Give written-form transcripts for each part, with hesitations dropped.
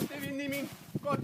Gott, Vinni mín, gott.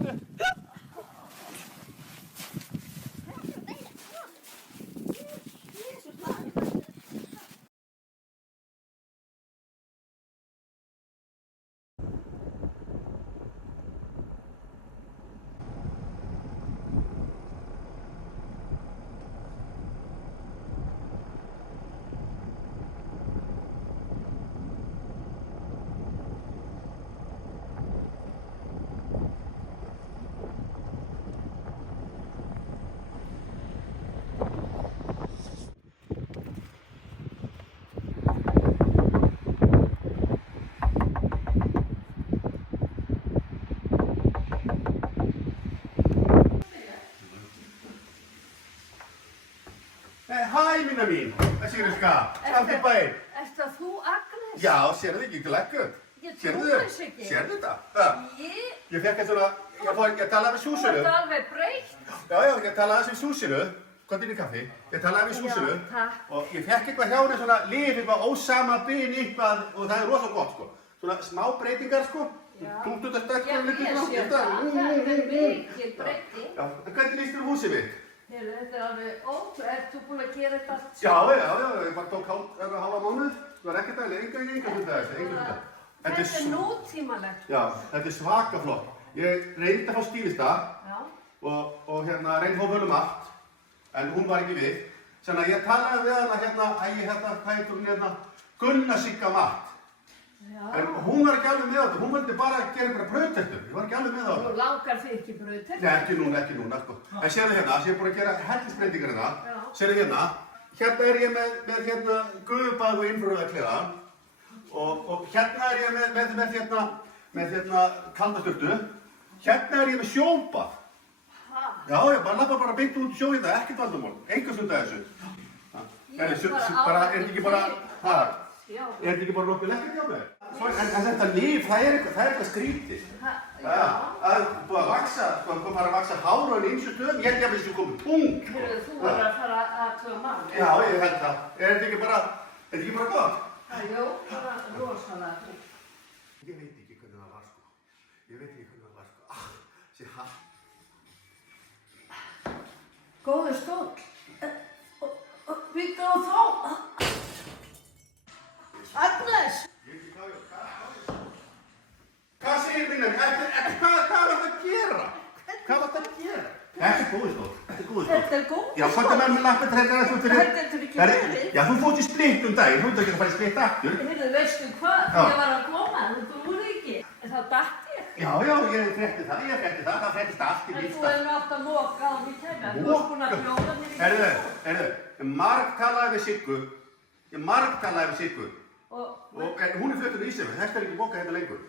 Hæ, minna mín, Sigríska, aftur bæinn. Ertu það þú, Agnes? Já, sérðu ekki glækkuð? Ég trúi þess ekki. Sérðu þetta? Ég fekk eitthvað svona, ég talaði við Súsinu. Þú ert alveg breytt. Já, ég talaði við Súsinu, gott inn í kaffi. Ég talaði við Súsinu Já, takk. og ég fekk eitthvað hjá henni svona lyf, eitthvað ósama bin eitthvað og það er rosa gott sko. Svona smá breytingar sko. Tungt út að stökka Já, ég sé það. Það er mikil breyting. Já, en hvernig líst þér húsið mitt? Heyrðu, þetta er alveg ótrúlega. Ert þú búin að gera þetta allt? Já, ég bara tók hálfa mánuð. Það var ekkert aðeins, enga hluta þessu. Þetta er nútímalegt. Já, þetta er svaka flott. Ég reyndi að fá stílista og reyndi að fá völum allt, en hún var ekki við. Þannig að ég talaði við hana hvað heitir hún Gunna Sigga Matt. En hún var ekki alveg með þetta, hún vildi bara gera einhverja brauðtertur. Ég var ekki alveg með það. Nú langar þig ekki brauðtertur? Nei, ekki núna sko. En sérðu hérna, ég er búin að gera hellisbreytingar hérna. Sérðu hérna, hérna er ég með gufubað og innfrúðakleða. Og hérna er ég með kaldasturtu. Hérna er ég með sjóbað. Já, ég labba beint út í sjó hérna, ekkert vandamál. Enga sunda þessu. Er þetta ekki bara nokkuð lekkert hjá mig? En þetta líf, það er eitthvað skrítið. Það er búið að vaksa, fara að vaksa hár á einu ýmsu stöðum. Ég held ég að þessu komið punkt. Heyrðu, þú voru að fara að tvö mann. Já, ég held það. Er þetta ekki bara gott? Jú, bara rosalega fint. Ég veit ekki hvernig það var sko. Sér hæ. Góður stóll. Býttu á þá. Agnes! Hvað segir minna? Hvað varst að gera? Þetta er góður stóll. Þetta er góður stóll? Já, hvað er með mér lappið trekkar að þú fyrir? Þetta er ekki verið. Já, þú fótt í splitt daginn, þú ert ekki að fara í splitt aftur. Heyrðu, veistu hvað? Ég var að koma, þú trúir ekki. En þá datt ég. Já, ég frétti það, það fréttist allt í En lífstað. þú hefur átt að moka á því kemur. Þú varst búin að bjóða mér í Heyrðu, ég margtalaði við Siggu. En hún er fluttur í Ísafjörð, þess er ekki moka hérna lengur.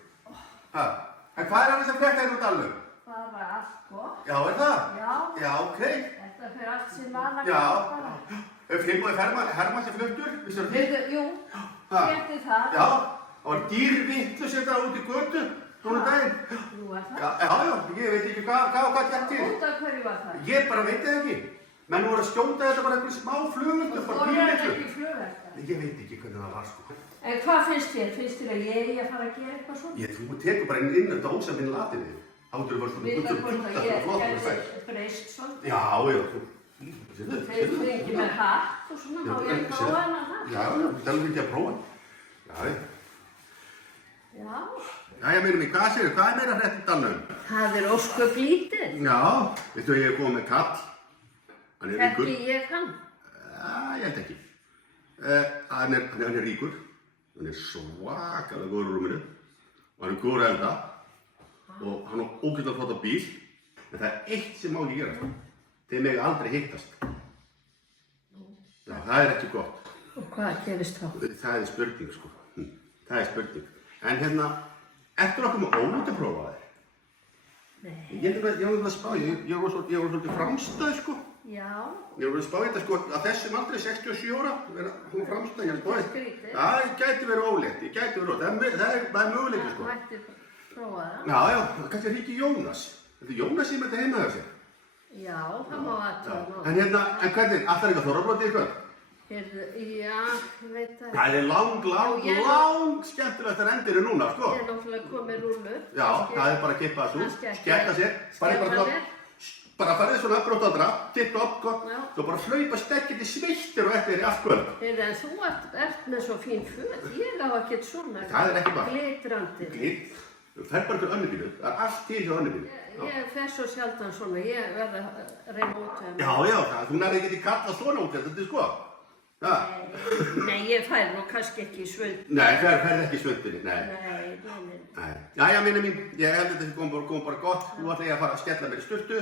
En hvað er annars að frétta hérna úr dalnum? Það var allt gott. Já, er það? Já. Já, ok. Þetta fyrir allt sem vana Já. bara. Finnbóði Hermann sem fluttur, vissir það því? Heyrðu, jú, frétti það. Já, það var dýrvitlu sem það út í götu, núna daginn. Nú er það. Já, ég veit ekki hvað gert til. Út af hverju var það? Ég bara veit það ekki. Menn voru að skjóta þetta bara einhverjum smá flugvöldu, bara Þú er pínlitlu. ekki flugvelda. Ég veit ekki hvernig það var sko. En hvað finnst þér? Finnst þér að ég eigi að fara að gera eitthvað svona? Þú tekur bara inn þetta ósaminn latinni. Áttur var svona Vita hvort að ég flott og gæti sætt. breyst svona? Já, þú. Þeir ekki með hatt og svona, má ég prófa hana hatt? Já, það er ekki að prófa. Já. Jæja, meira mig, hvað segir þú? Hvað er meira frétt í dalnum? Það er ósköp lítið. Já, veistu að ég er komið með kall. Hann er ríkur. Þekki ég hann? Ég held ekki. Hann er ríkur. Hann er svakalega góður í rúminu. Og hann er góður að elda. Og hann á ógeðslega flotta bíl. En það er eitt sem má ekki gera. Þeir mega aldrei hittast. Já, það er ekki gott. Og hvað gerist þá? Það er spurning, sko. Það er spurning. En ertu nokkuð með ónýttaprófa þér? Nei. Ég var að spá, ég var svolítið framstæð, sko. Já. Ég var að spá þetta, sko, að þessum aldrei 67 ára, hún framstæð, ég spáði. Skrítið. Já, ég gæti verið ólétt, það er möguleiki, sko. Það mætti prófa það. Já, kannski er ekki Jónas. Þetta er Jónas sem þetta heima hjá sér. Já, það má aðtöða. En hvernig, allar eitthvað þorrablóti eitthvað? Heyrðu, já, ég veit það. Það er lang skemmtilegt að endur núna, sko. Ég er náttúrulega komið rúllur. Já, það er bara að kippa þessu, skekka sér, Skella bara farið svona brótandra, tippa upp, gott, Já. svo bara hlaupa stekkið í sveittir og eftir í allt kvöld. Heyrðu, en þú ert með svo fín föt. Ég á ekkert svona. Það er ekki bara. Glitrandi. Glitt, þú fer bara til önnubílu, það er allt til hjá önnubílu. Ég fer svo sjaldan svona. Ég verð að reyna út af Já, þú nærði ekki kalla svona út þetta, sko. Ja. Nei, ég fær nú kannski ekki í svöld. Nei, ferð ekki í svöldinni, nei. Nei. Jæja, minni mín, ég held að þetta kom bara gott. Nú ætla ég að fara að skella mér í sturtu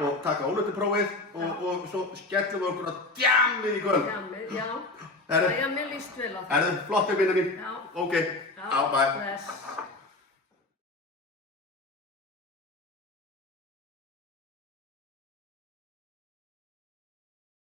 og taka ólöftuprófið og svo skellum við okkur að djammið í kvöld. Djammið, já. Er Já, mér líst vel á það. það flottur, minni mín? Já. Ok, Já, bye. bless.